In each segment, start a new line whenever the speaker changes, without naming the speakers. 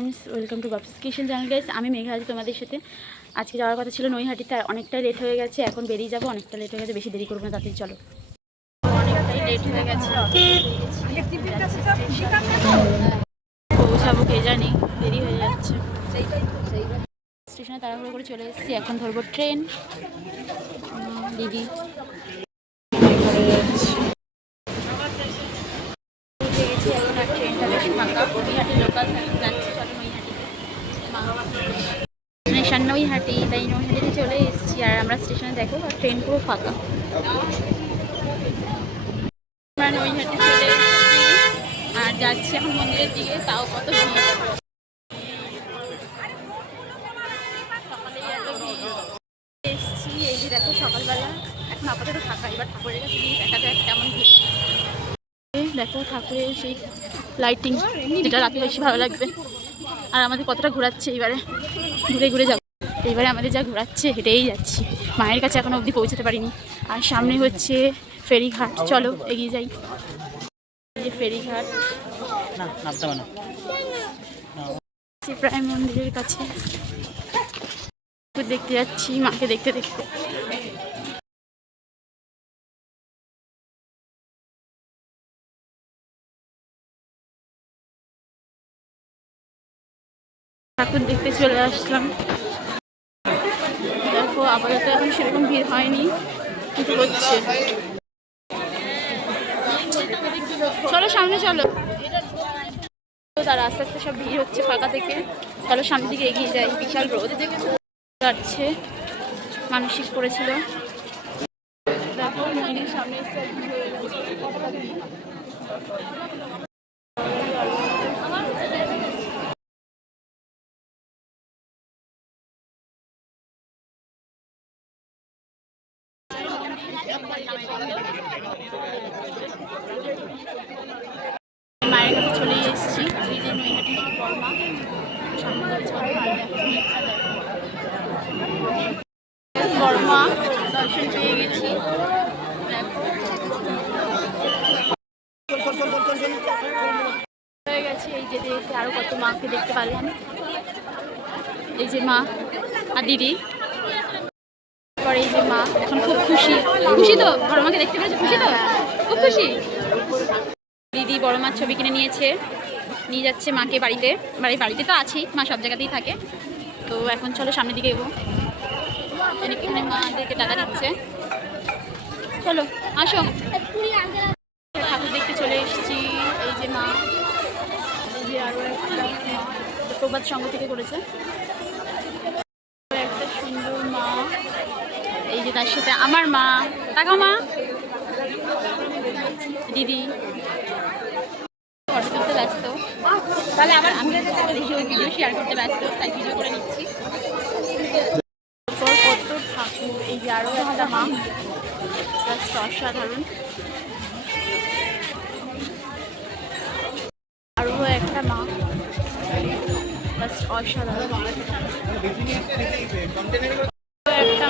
Friends welcome to বাপস kitchen channel guys আমি মেঘা আছি তোমাদের সাথে। আজকে যাওয়ার কথা ছিল নৈহাটিতে অনেকটা লেট হয়ে গেছে। এখন বেরিয়ে যাব অনেকটা লেট হয়ে গেছে বেশি দেরি করব না তাড়াতাড়ি চলো। অনেকটাই লেট হয়ে গেছে। পৌঁছাবো কে জানি দেরি হয়ে যাচ্ছে। স্টেশনে তাড়াহুড়ো করে চলে এসেছি এখন ধরবো ট্রেন দিদি। এখন নৈহাটি লোকাল তাই নৈহাটিতে চলে এসেছি। আর আমরা স্টেশনে দেখো, আর ট্রেন পুরো ফাঁকা। আমরা নৈহাটি চলে আর যাচ্ছি এখন মন্দিরের দিকে, তাও কত দেখো সকালবেলা, এখন আপাতত ফাঁকা, এবার ঠাকুরের কাছে দেখা যাক কেমন ভিড়। দেখো ঠাকুরের সেই লাইটিং যেটা রাতে বেশি ভালো লাগবে। আর আমাদের কতটা ঘোরাচ্ছে এবারে ঘুরে ঘুরে যাব। এইবারে আমাদের যা ঘোরাচ্ছে হেঁটেই যাচ্ছি। মায়ের কাছে এখনও অবধি পৌঁছাতে পারিনি। আর সামনে হচ্ছে ফেরিঘাট। চলো এগিয়ে যাই। যে ফেরিঘাট। প্রায় মন্দিরের কাছে। দেখতে যাচ্ছি মাকে দেখতে দেখতে। ঠাকুর দেখতে চলে আসলাম। দেখো, আপাতত এখন সেরকম ভিড় হয়নি। কিন্তু হচ্ছে? চলো, সামনে চলো। তার আস্তে আস্তে সব ভিড় হচ্ছে ফাঁকা থেকে। চলো, সামনের দিকে এগিয়ে যাই। বিশাল রোদ যাচ্ছে। মানসিক করেছিল। দেখো, সামনে মায়ের কাছে চলে এসেছি। এই নৈহাটি বর্মা। বর্মা, দর্শন পেয়ে গেছি। হয়ে গেছে এই যে দেখে আরও কত মাকে দেখতে পারলাম। এই যে মা আর দিদি। পরে এই যে মা, এখন খুব খুশি। খুশি তো? বড় মাকে দেখতে পেরেছে? খুশি তো? খুব খুশি। দিদি বড় মার ছবি কিনে নিয়েছে। নিয়ে যাচ্ছে মাকে বাড়িতে। বাড়ি বাড়িতে তো আছেই মা সব জায়গাতেই থাকে। তো এখন চলো সামনের দিকে এগো। এখানে মাদেরকে টাকা দিচ্ছে। চলো, আসো। ঠাকুর দেখতে চলে এসেছি। এই যে মা। আরও একটা প্রবাদ সংঘ থেকে করেছে একটা সুন্দর মা এই যে তার সাথে আমার মা। টাকা মা। দিদি। ফটো তুলতে ব্যস্ত। তাহলে আবার আমি ভিডিও ভিডিও শেয়ার করতে ব্যস্ত, তাই ভিডিও করে নিচ্ছি। কত এই যে আরও একটা মা। জাস্ট অসাধারণ। আরও একটা মা। জাস্ট অসাধারণ।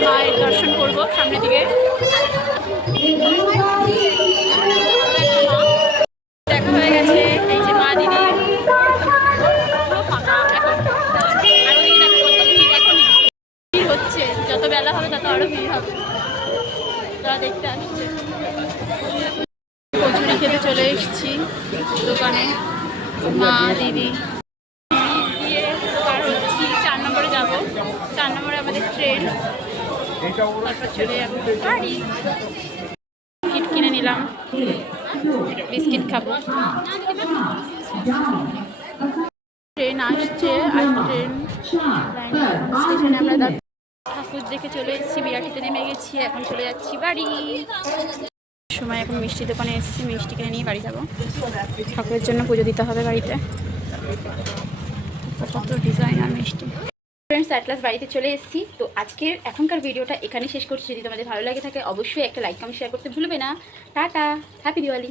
মায়ের দর্শন করব সামনের দিকে। দেখা হয়ে গেছে মা দিদি। হচ্ছে যত বেলা তত আরও ভিড় কচুরি খেতে চলে এসেছি দোকানে। মা, দিদি। দিয়ে চার নম্বরে যাব। চার নম্বরে আমাদের ট্রেন। বিস্কিট কিনে নিলাম। বিস্কিট খাব। ট্রেন আসছে, আর ট্রেন স্টেশনে আমরা ঠাকুর দেখে চলে এসেছি, বিরাটিতে নেমে গেছি, এখন চলে যাচ্ছি বাড়ি। সময় এখন মিষ্টি দোকানে এসেছি, মিষ্টি কিনে নিয়ে বাড়ি যাব। ঠাকুরের জন্য পুজো দিতে হবে বাড়িতে। কত ডিজাইন আর মিষ্টি। ফ্রেন্ডস অ্যাটলাস বাড়িতে চলে এসেছি। তো আজকের এখনকার ভিডিওটা এখানে শেষ করছি। যদি তোমাদের ভালো লাগে থাকে, অবশ্যই একটা লাইক কমেন্ট শেয়ার করতে ভুলবে না। Tata happy Diwali